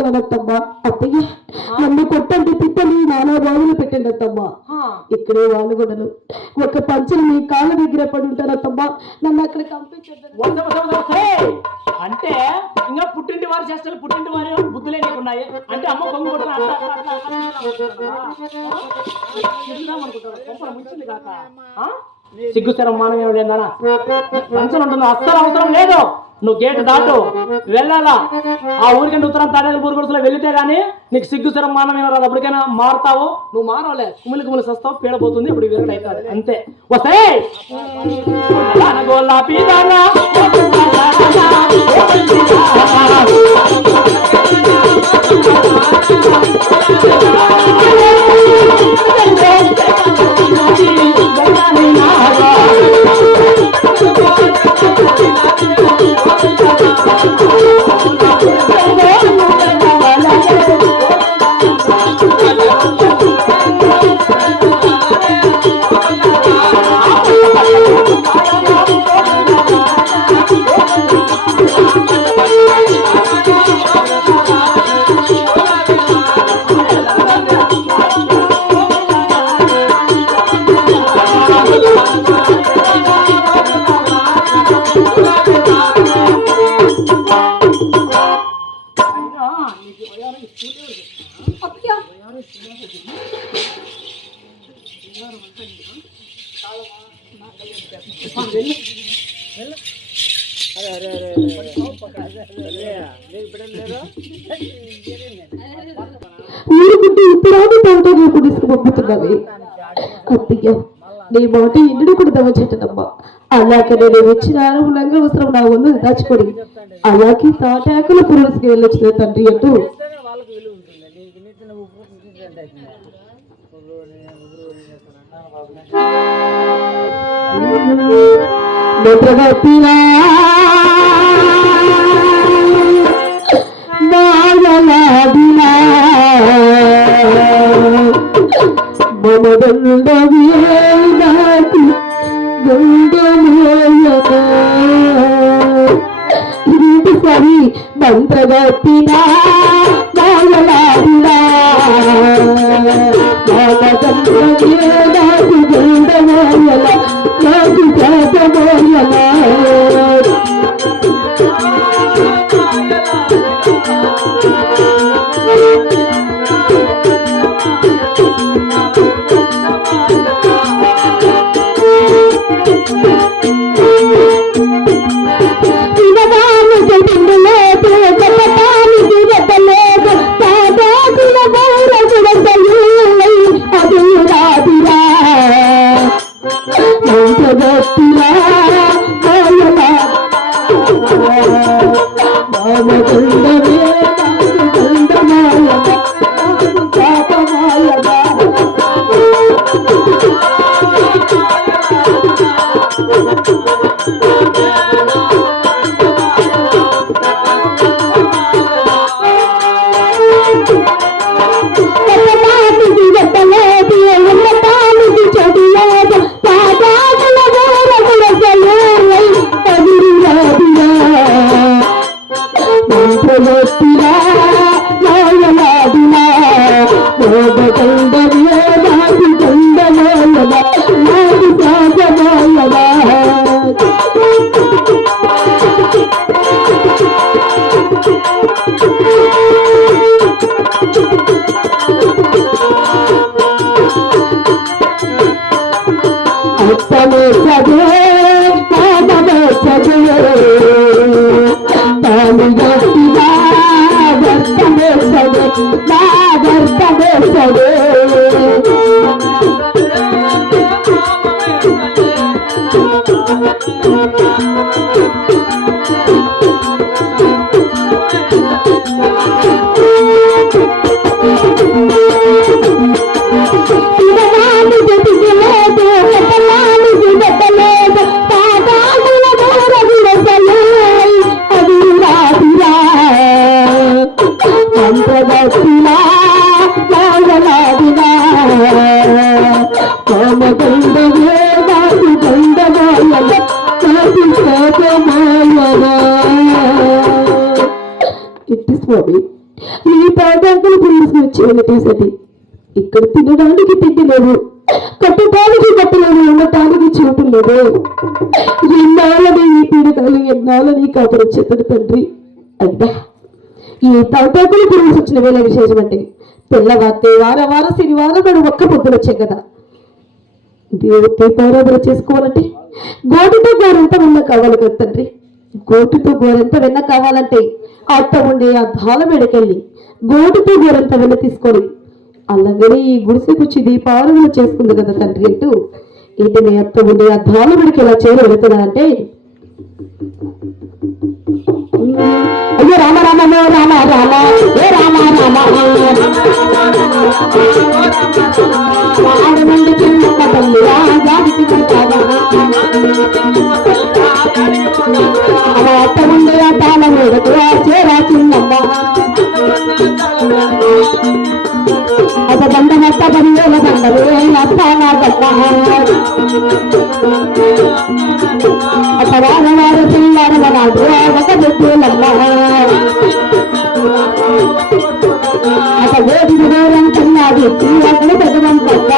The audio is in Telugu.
అనత్తమ్మా అత్తయ్య నన్ను కొట్టండి తిట్టని నానా బాధలు పెట్టండి అత్తమ్మా. ఇక్కడే వాళ్ళు కూడా ఒక పంచలు మీ కాళ్ళ దగ్గర పడి ఉంటారత్తమ్మా. నన్ను అక్కడ పంపించండి అంటే ఇంకా పుట్టింటి వారు చేస్తారు, పుట్టింటి వారి బుద్ధులే నీకున్నాయి అంటే అమ్మ కొంగు కొట్టిన సిగ్గుస్తరం మానవ లేదనా పంచలు ఉంటుందో అస్సలు అవసరం లేదు. నువ్వు గేటు దాటు వెళ్ళాలా. ఆ ఊరికంటే ఉత్తరం తాడేలు బూరుగుడుసులో వెళితే గానీ నీకు సిగ్గుసరం మానమైన రాదు. అప్పటికైనా మారుతావు. నువ్వు మారవలే, కుమిలి సస్తావు, పీడపోతుంది. ఇప్పుడు వీరుడు అవుతాడు అంతే. వస్తే ఊరుకుంటే ఇప్పుడాది పంట రేపు తీసుకుపోతున్నది అత్తయ్య. నీ మాట ఇంటిని కూడా దవచెట్టనమ్మా. అలాగే నేను వచ్చిన లంగా అవసరం నా ఒళ్ళు దాచుకొని అలాగే తాటాకుల పురుషుకి వెళ్ళొచ్చిన తండ్రి అంటూ సరి మంత్రగతినా నీ పాదాకులు పురుగు వచ్చి వెళ్ళటేసరి ఇక్కడ తినడానికి తిండి లేదు, కట్టడానికి కట్టలేదు, ఉండటానికి చోటు లేదు. ఎన్నాళ్ళని ఈ పీడకాలు, ఎన్నాళ్ళని కాపురం చేతుడు తండ్రి. అయినా ఈ తాటాకులు పురుగు వచ్చిన వేళ విశేషం అంటే తెల్లవారితే వారం శనివారం మనం ఒక్క పొద్దులు వచ్చాం కదా. దేవుడికి పౌరాధన చేసుకోవాలంటే గోటితో గోరంత వెన్న కావాలి కదా తండ్రి. గోటితో గోరంత వెన్న కావాలంటే అత్త ఉండే ఆ ధాల మెడకెళ్ళి గోటితో గోరంత వెన్న తీసుకొని అలాగనే ఈ గుడిసెకొచ్చి దీపారాధన చేసుకుంది కదా తండ్రి అంటూ ఏంటి మీ అత్త ఉండే ఆ ధాల మెడకి ఎలా చేరు వెళుతున్నానంటే, అయ్యో రామ రామ రామ రామ ఏ రామ రామ ఆడమండి చిన్న తల్లి జాతికి అలా అత్త ఉండే ఆ ధాల మెడకు చేరా చిన్నమ్మ అత బంధమత్త బంధువుల బంధువు అత్త నా గొప్ప అత వారవారు శ్రీవారు నాడు ఒక దుఃఖులమ్మ అత వేడి దూరం కన్నాది అతను పెదవం కొత్త